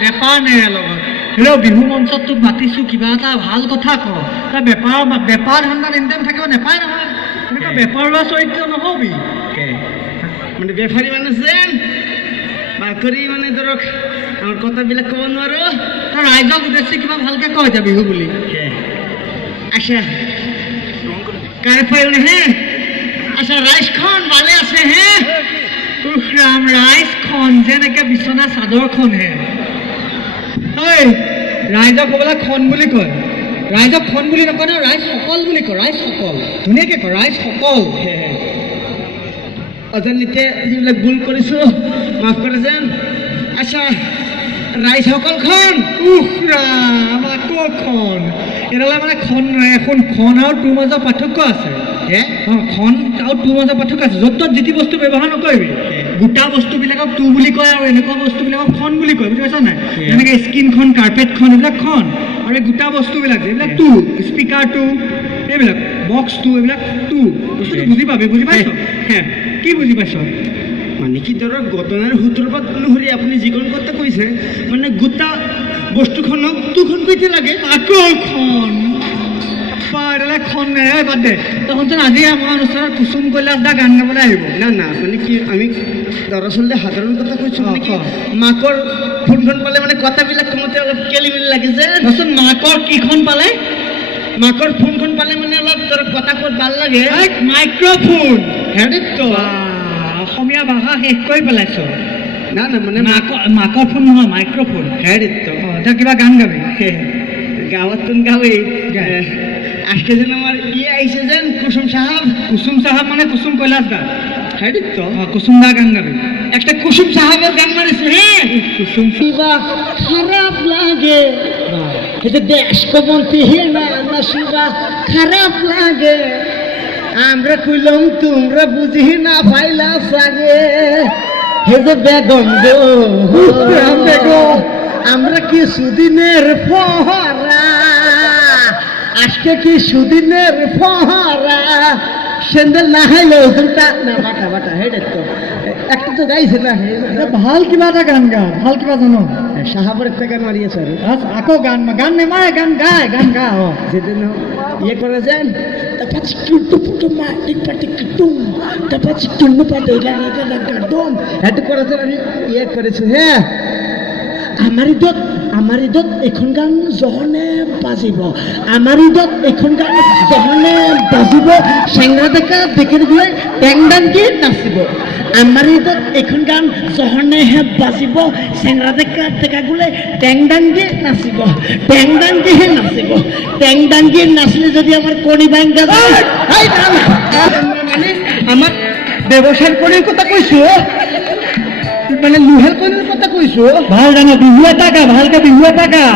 বেপাৰ নেৰে লগত হেল্ল' বিহু মঞ্চত তোক মাতিছো কিবা এটা ভাল কথা ক তই বেপাৰ ধান্দাত ইনকাম থাকিব নেপায় নহয় এনেকুৱা বেপাৰুৱা চৰিত্ৰ নহবি মানে বেপাৰী মানুহ যেন বাকৰি মানে ধৰক আমাৰ কথাবিলাক ক'ব নোৱাৰো তই ৰাইজক উদ্দেশ্যে কিবা ভালকে কয় এতিয়া বিহু বুলি আচ্ছা কাৰ পাইলে হে আচ্ছা ৰাইজখন ভালে আছে হে ৰাম ৰাইজখন যেনেকে বিচনা চাদৰখন হে ৰাইজক ক'বলৈ খন বুলি কয় ৰাইজক খন বুলি নকয় ন ৰাইজ সকল বুলি কয় ৰাইজ সকল ধুনীয়াকে কয় ৰাইজ সকল অজানিতে যিবিলাক ভুল কৰিছোঁ মাফ কৰে যেন আচ্ছা ৰাইজ সকলখন ৰাম আকৌ খন এডালে মানে খন এখন খন আৰু তোৰ মাজৰ পাৰ্থক্য আছে খন আৰু তোৰ মাজৰ পাৰ্থক্য আছে য'ত ত'ত যি টি বস্তু ব্যৱহাৰ নকৰিবি গোটা বস্তুবিলাকক তোৰ বুলি কয় আৰু এনেকুৱা বস্তুবিলাকক খন বুলি কয় বুজি পাইছা নাই যেনেকৈ স্কিনখন কাৰ্পেটখন এইবিলাক খন আৰু এই গোটা বস্তুবিলাক এইবিলাক টু স্পীকাৰটো এইবিলাক বক্সটো এইবিলাক টু বস্তুটো বুজি পাবি বুজি পাইছ কি বুজি পাইছ মানে কি ধৰক ঘটনাৰ সূত্ৰপাত অনুসৰি আপুনি যিখন কথা কৈছে মানে গোটা বস্তুখনক দুখন কৈতে লাগে আকৌ খন এডালে খন নেৰে বাদ দে তখনচোন আজি আমাৰ অনুষ্ঠানত কুসুম কৈলাশ দা গান গাবলৈ আহিব না মানে কি আমি দৰাচলতে সাধাৰণ কথা কৈছোঁ মানে কি মাকৰ ফোনখন পালে মানে কথাবিলাক কমতে অলপ খেলিমেলি লাগে যে মাকৰ কিখন পালে মাকৰ ফোনখন পালে মানে অলপ ধৰক কথা ক'ত ভাল লাগে মাইক্ৰফোন হেৰিতো অসমীয়া ভাষা শেষ কৰি পেলাইছ না মানে মাকৰ ফোন নহয় মাইক্ৰফোন হেৰিতো তই কিবা গান গাবি গাঁৱততো গাঁৱেই আজকে যেন আমার আহিছে যেন কুসুম সাহাব মানে কুসুম কৈলাশ দা হেরিতো কুসুম দা গান গাবি একটা কুসুম সাহাবের গান মারিছে হ্যাঁ কুসুম খারাপ লাগে এটা দেশকমন্ত্রী না শিবা খারাপ লাগে আমরা কইলাম তোমরা বুঝি না পাইলা সাগে হে যে বেগম গো আমরা কি সুদিনের ফহরা আজকে কি সুদিনের ফহরা সেন্দেল না হাইলে ওটা না বাটা হেডে তো একটা তো গাইছে না ভাল কিবা এটা গান গা ভাল কিবা জানো সাহাবের একটা গান মারিয়েছে আকৌ গান নেমাৰে গান গা যেদিন ইয়ে করে যান dapat itu করেছে আমি ইয়ে করেছি হ্যাঁ আমার ঈদত এখন গান জহনে বাজিব আমার ঈদত এখন গান জহনে বাজিব চেংৰা ডেকা দেখি গ'লে টেং ডাংকি নাচিব আমাৰ ঈদত এখন গান জহনেহে বাজিব চেংৰা ডেকা গ'লে টেং ডাংকি নাচিব টেং ডাংকিহে নাচিব টেং ডাংকি নাচিলে যদি আমার কণী বাংগা মানে আমার ব্যৱসায় কণীৰ কথা কৈছো মানে লোহেল কণীৰ কথা কৈছো ভাল জানো বিহু এটা গা ভালকে বিহু এটা গা